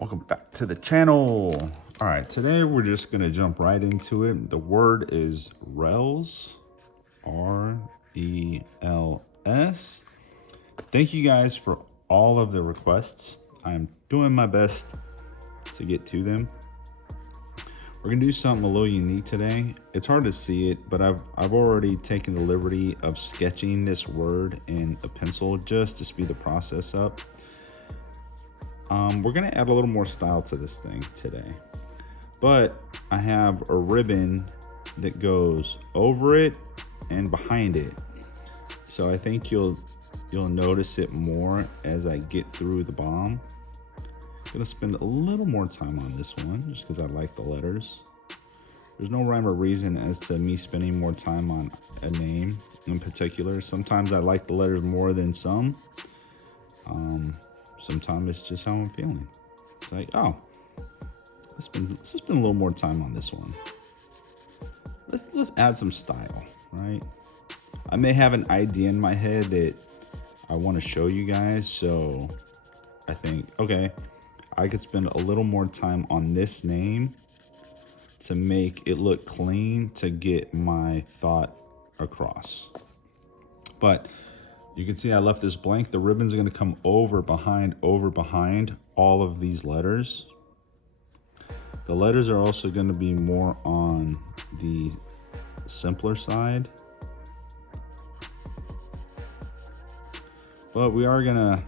Welcome back to the channel. All right, today we're just gonna jump right into it. The word is Rels, R-E-L-S. Thank you guys for all of the requests. I'm doing my best to get to them. We're gonna do something a little unique today. It's hard to see it, but I've already taken the liberty of sketching this word in a pencil just to speed the process up. We're gonna add a little more style to this thing today, but I have a ribbon that goes over it and behind it. So I think you'll notice it more as I get through the bomb. I'm gonna spend a little more time on this one just because I like the letters. There's no rhyme or reason as to me spending more time on a name in particular. Sometimes I like the letters more than some. Sometimes it's just how I'm feeling. It's like, oh, let's spend a little more time on this one. Let's add some style, right? I may have an idea in my head that I want to show you guys, so I think, okay, I could spend a little more time on this name to make it look clean, to get my thought across. But you can see I left this blank. The ribbons are going to come over behind all of these letters. The letters are also going to be more on the simpler side, but we are going to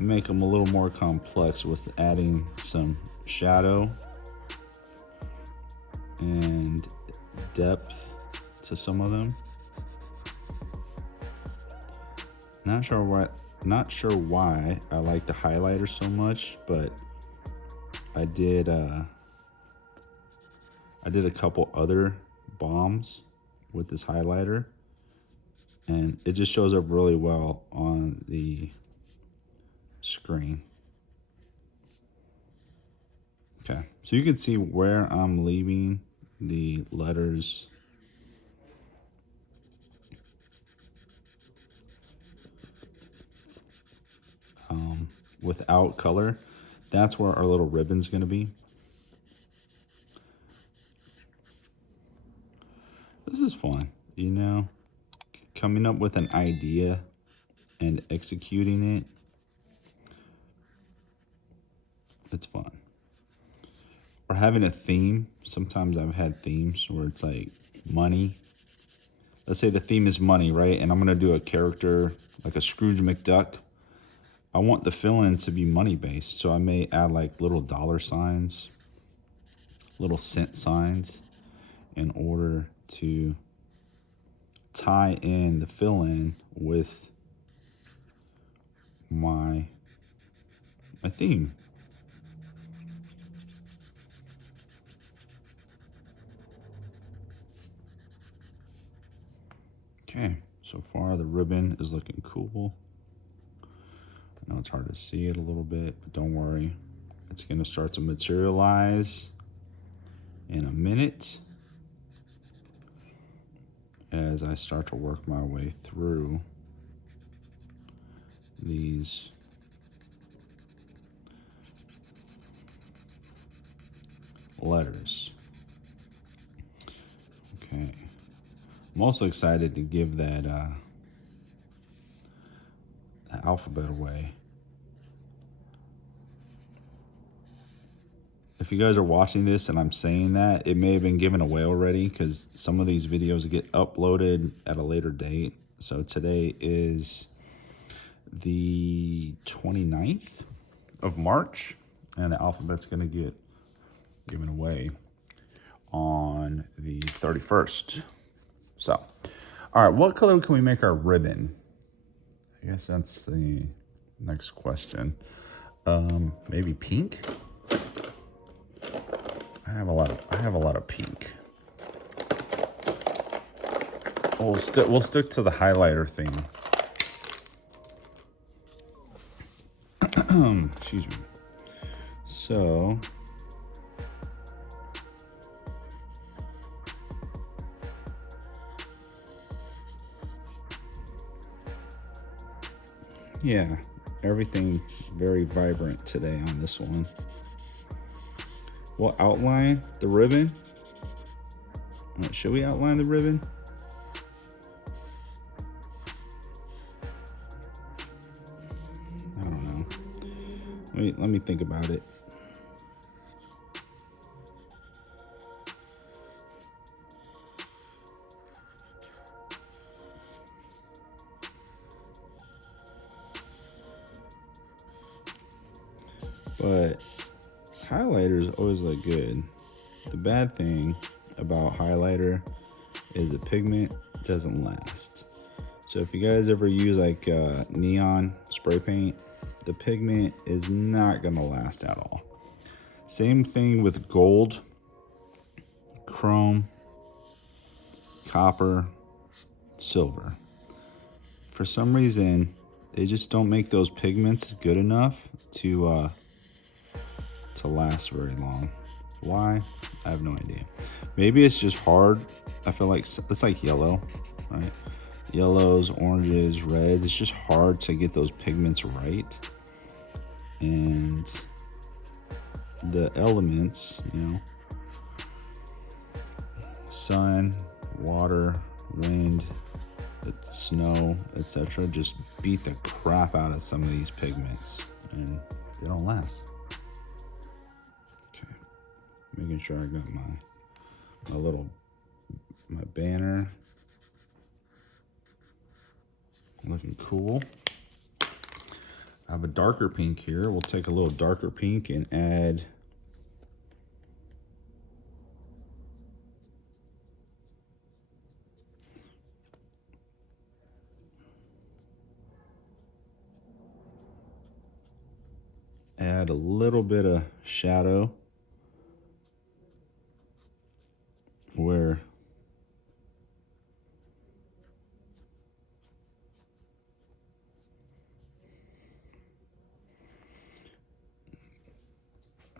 make them a little more complex with adding some shadow and depth to some of them. Not sure why I like the highlighter so much, but I did a couple other bombs with this highlighter, and it just shows up really well on the screen. Okay, so you can see where I'm leaving the letters without color. That's where our little ribbon's gonna be. This is fun, you know, coming up with an idea and executing it. It's fun. Or having a theme. Sometimes I've had themes where it's like money. Let's say the theme is money, right? And I'm gonna do a character like a Scrooge McDuck. I want the fill-in to be money based, so I may add like little dollar signs, little cent signs, in order to tie in the fill-in with my theme. Okay, so far the ribbon is looking cool. I know it's hard to see it a little bit, but don't worry. It's gonna start to materialize in a minute as I start to work my way through these letters. Okay, I'm also excited to give that alphabet away. If you guys are watching this and I'm saying that, it may have been given away already because some of these videos get uploaded at a later date. So today is the 29th of March, and the alphabet's gonna get given away on the 31st. So, all right, what color can we make our ribbon? I guess that's the next question. Maybe pink? I have a lot of pink. Oh, we'll stick to the highlighter thing. Excuse me. So yeah, everything very vibrant today on this one. We'll outline the ribbon. Should we outline the ribbon? I don't know. Let me think about it. But highlighters always look good. The bad thing about highlighter is the pigment doesn't last. So if you guys ever use like neon spray paint, the pigment is not gonna last at all. Same thing with gold, chrome, copper, silver. For some reason, they just don't make those pigments good enough to last very long. Why? I have no idea. Maybe it's just hard. I feel like it's like yellow, right? Yellows, oranges, reds. It's just hard to get those pigments right. And the elements, sun, water, wind, snow, etc., just beat the crap out of some of these pigments, and they don't last. Okay, making sure I got my banner looking cool. I have a darker pink here. We'll take a little darker pink and add a little bit of shadow where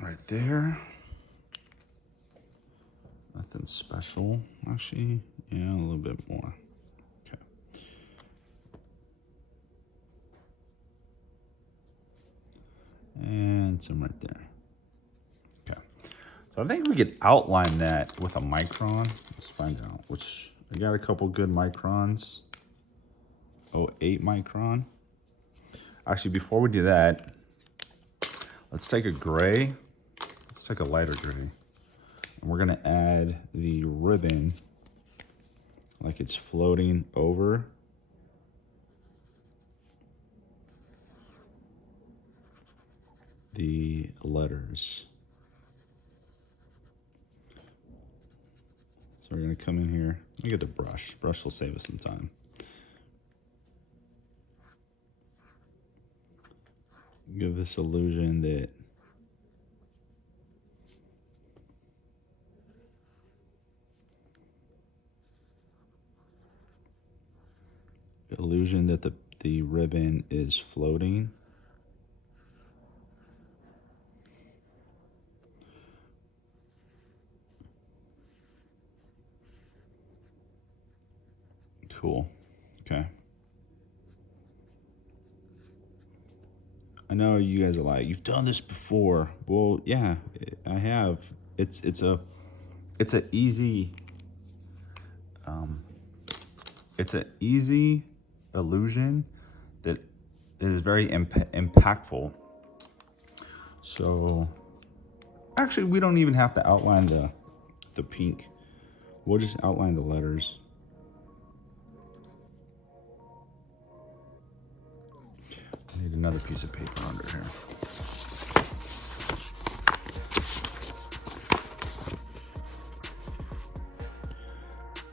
right there. Nothing special, actually. Yeah, a little bit more. Okay. And some right there. Okay. So I think we could outline that with a micron. Let's find out. Which I got a couple good microns. 0.8 micron. Actually, before we do that, let's take a gray. Let's take a lighter gray. And we're gonna add the ribbon like it's floating over the letters. So we're gonna come in here. Let me get the brush. Brush will save us some time. Give this illusion that the ribbon is floating. Cool. Okay. I know you guys are like, you've done this before. Well, yeah, I have. It's an easy illusion that is very impactful. So actually, we don't even have to outline the pink. We'll just outline the letters. I need another piece of paper under here.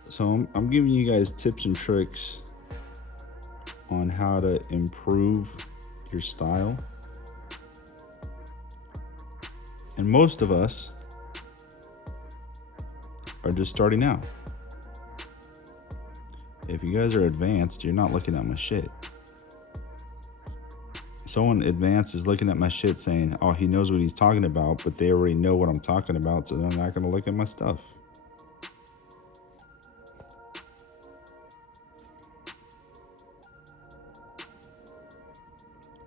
So I'm giving you guys tips and tricks on how to improve your style. And most of us are just starting out. If you guys are advanced, you're not looking at my shit. Someone advanced is looking at my shit saying, oh, he knows what he's talking about, but they already know what I'm talking about, so they're not going to look at my stuff.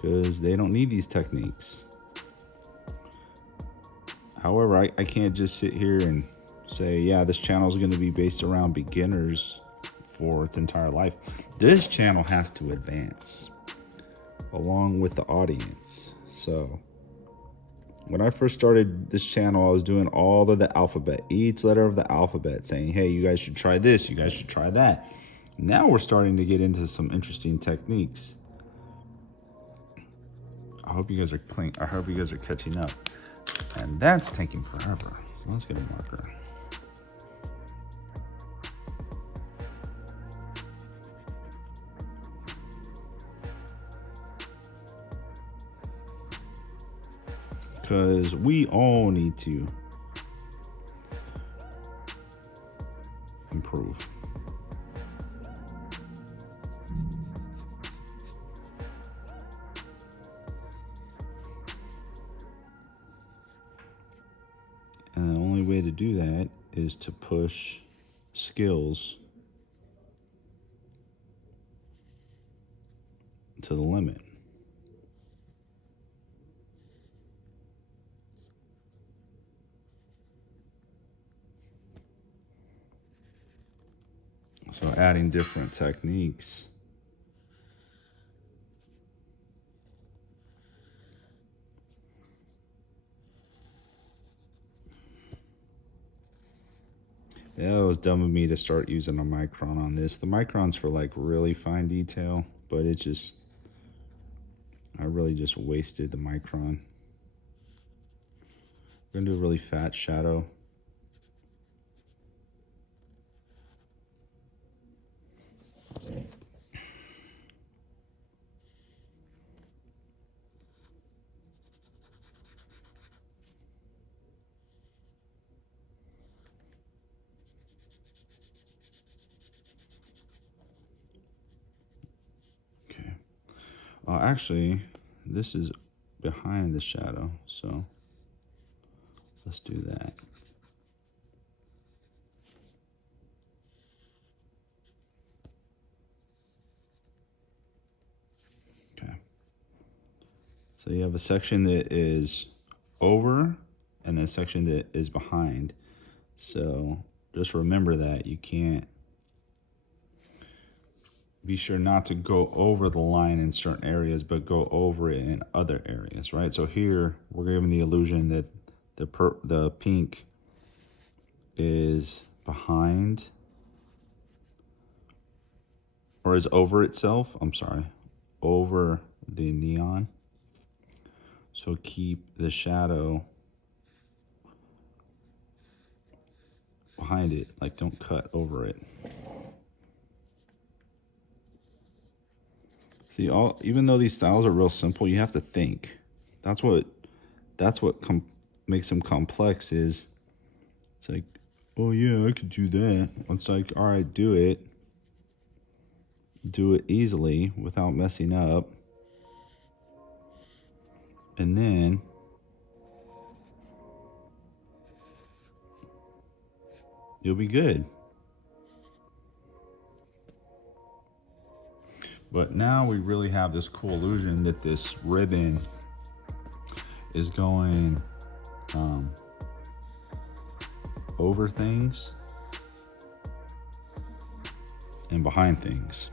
because they don't need these techniques. However, I can't just sit here and say, yeah, this channel is going to be based around beginners for its entire life. This channel has to advance along with the audience. So when I first started this channel, I was doing all of the alphabet, each letter of the alphabet, saying, hey, you guys should try this, you guys should try that. Now we're starting to get into some interesting techniques. I hope you guys are playing. I hope you guys are catching up. And that's taking forever. So let's get a marker. Because we all need to improve. And the only way to do that is to push skills to the limit. So adding different techniques. Yeah, it was dumb of me to start using a micron on this. The micron's for like really fine detail, but it just, I really just wasted the micron. We're gonna do a really fat shadow. Actually, this is behind the shadow, so let's do that. Okay. So you have a section that is over and a section that is behind. So just remember that you can't, be sure not to go over the line in certain areas, but go over it in other areas, right? So here we're giving the illusion that the pink is behind, or is over itself, I'm sorry, over the neon. So keep the shadow behind it, like don't cut over it. See, even though these styles are real simple, you have to think. That's what makes them complex. Is it's like, oh yeah, I could do that. It's like, all right, do it easily without messing up, and then you'll be good. But now we really have this cool illusion that this ribbon is going over things and behind things.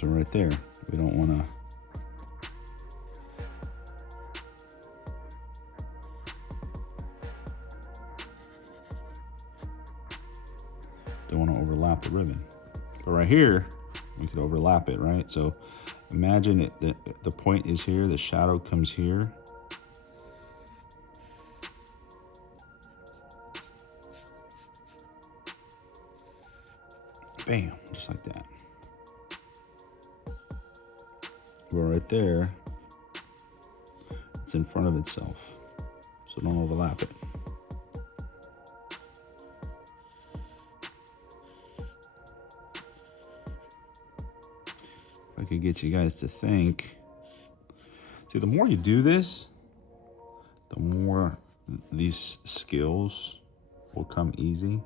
So right there, we don't want to overlap the ribbon. But right here, we could overlap it, right? So imagine it, the point is here, the shadow comes here. Bam, just like that. But right there, it's in front of itself, so don't overlap it. If I could get you guys to think. See, the more you do this, the more these skills will come easy.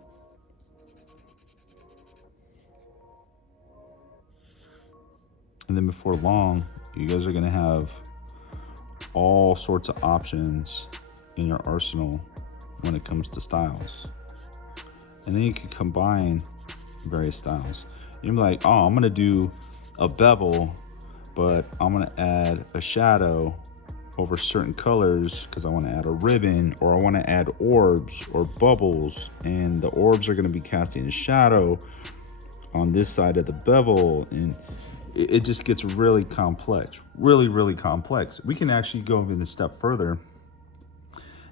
And then before long, you guys are gonna have all sorts of options in your arsenal when it comes to styles. And then you can combine various styles. You're like, oh, I'm gonna do a bevel, but I'm gonna add a shadow over certain colors because I want to add a ribbon, or I want to add orbs or bubbles, and the orbs are going to be casting a shadow on this side of the bevel, and it just gets really complex, really complex. We can actually go even a step further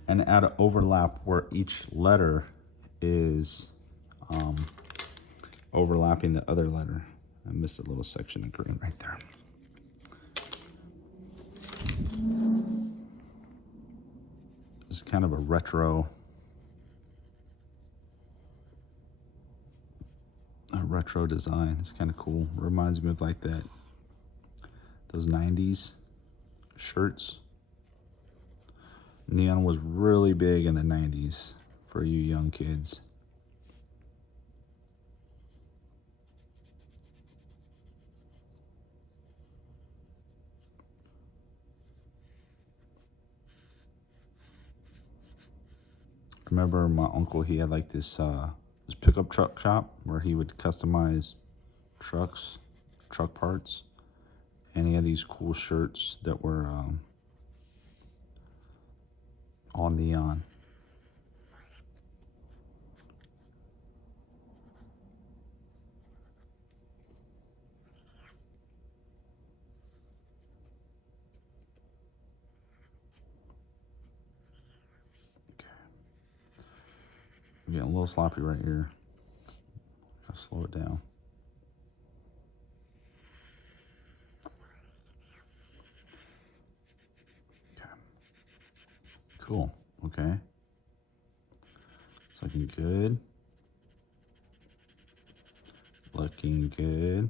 and add an overlap where each letter is overlapping the other letter. I missed a little section of green right there. It's kind of a retro design. It's kind of cool. Reminds me of like those 90s shirts. Neon was really big in the 90s for you young kids. I remember my uncle, he had like this pickup truck shop where he would customize truck parts, and he had these cool shirts that were all neon. I'm getting a little sloppy right here. Gotta slow it down. Okay. Cool. Okay. It's looking good. Looking good.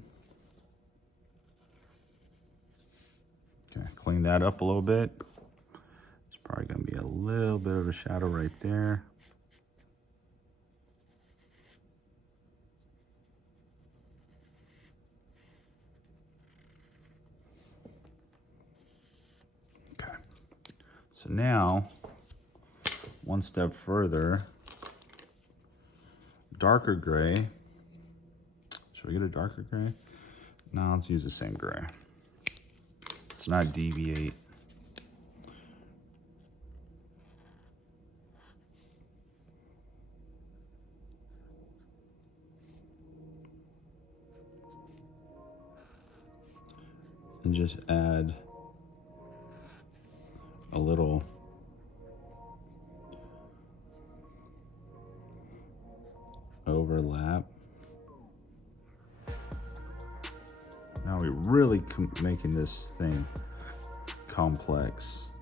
Okay, clean that up a little bit. There's probably gonna be a little bit of a shadow right there. So now, one step further, darker gray. Should we get a darker gray? No, let's use the same gray. Let's not deviate. And just add a little overlap. Now we're really making this thing complex.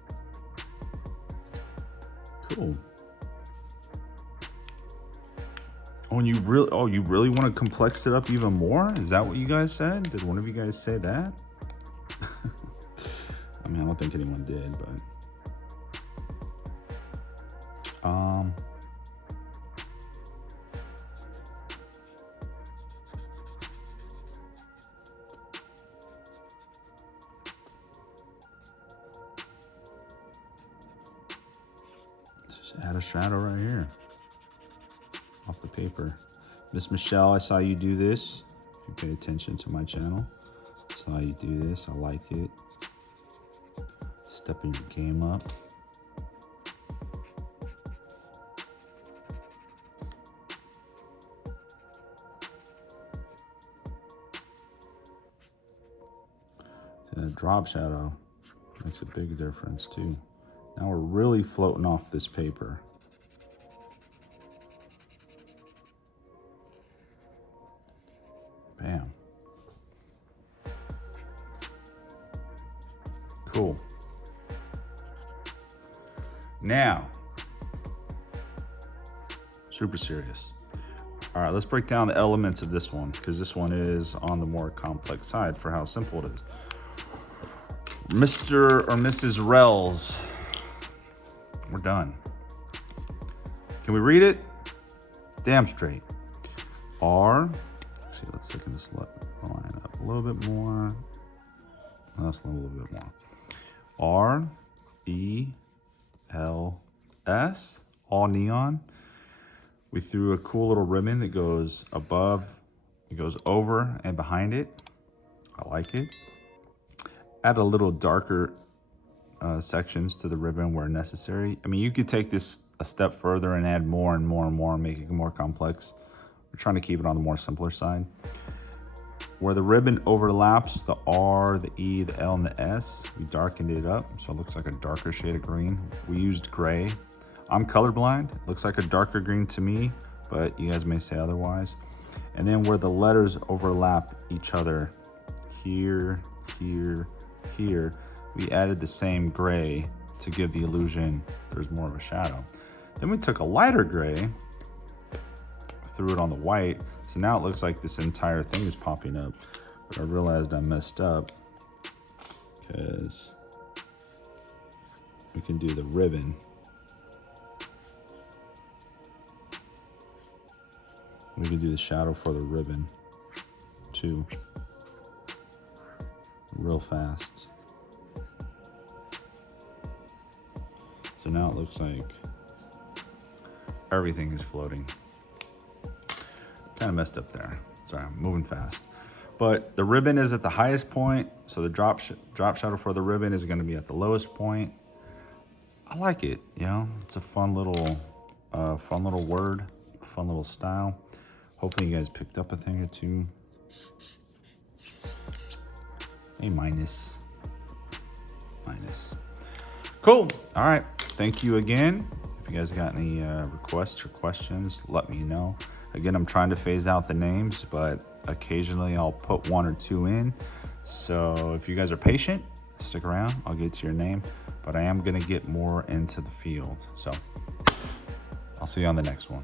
Cool. Oh, and you really want to complex it up even more? Is that what you guys said? Did one of you guys say that? I mean, I don't think anyone did, but just add a shadow right here off the paper. Miss Michelle, I saw you do this. If you pay attention to my channel, I saw you do this. I like it. Stepping your game up. The drop shadow makes a big difference too. Now we're really floating off this paper. Bam. Cool. Now, super serious. All right, let's break down the elements of this one, because this one is on the more complex side for how simple it is. Mr. or Mrs. Rels, we're done. Can we read it? Damn straight. R, actually, let's thicken this line up a little bit more. That's a little bit more. RELS, all neon. We threw a cool little ribbon that goes above, it goes over and behind it. I like it. Add a little darker sections to the ribbon where necessary. I mean, you could take this a step further and add more and more and more and make it more complex. We're trying to keep it on the more simpler side. Where the ribbon overlaps the R, the E, the L, and the S, we darkened it up so it looks like a darker shade of green. We used gray. I'm colorblind. It looks like a darker green to me, but you guys may say otherwise. And then where the letters overlap each other, here, here, here, we added the same gray to give the illusion there's more of a shadow. Then we took a lighter gray, threw it on the white, so now it looks like this entire thing is popping up. But I realized I messed up because we can do the ribbon. We can do the shadow for the ribbon too, real fast. So now it looks like everything is floating. Kind of messed up there. Sorry, I'm moving fast. But the ribbon is at the highest point, so the drop shadow for the ribbon is going to be at the lowest point. I like it, you know. It's a fun little word, fun little style. Hopefully you guys picked up a thing or two. A minus. Cool. All right. Thank you again. If you guys got any requests or questions, let me know. Again, I'm trying to phase out the names, but occasionally I'll put one or two in. So if you guys are patient, stick around. I'll get to your name, but I am going to get more into the field. So I'll see you on the next one.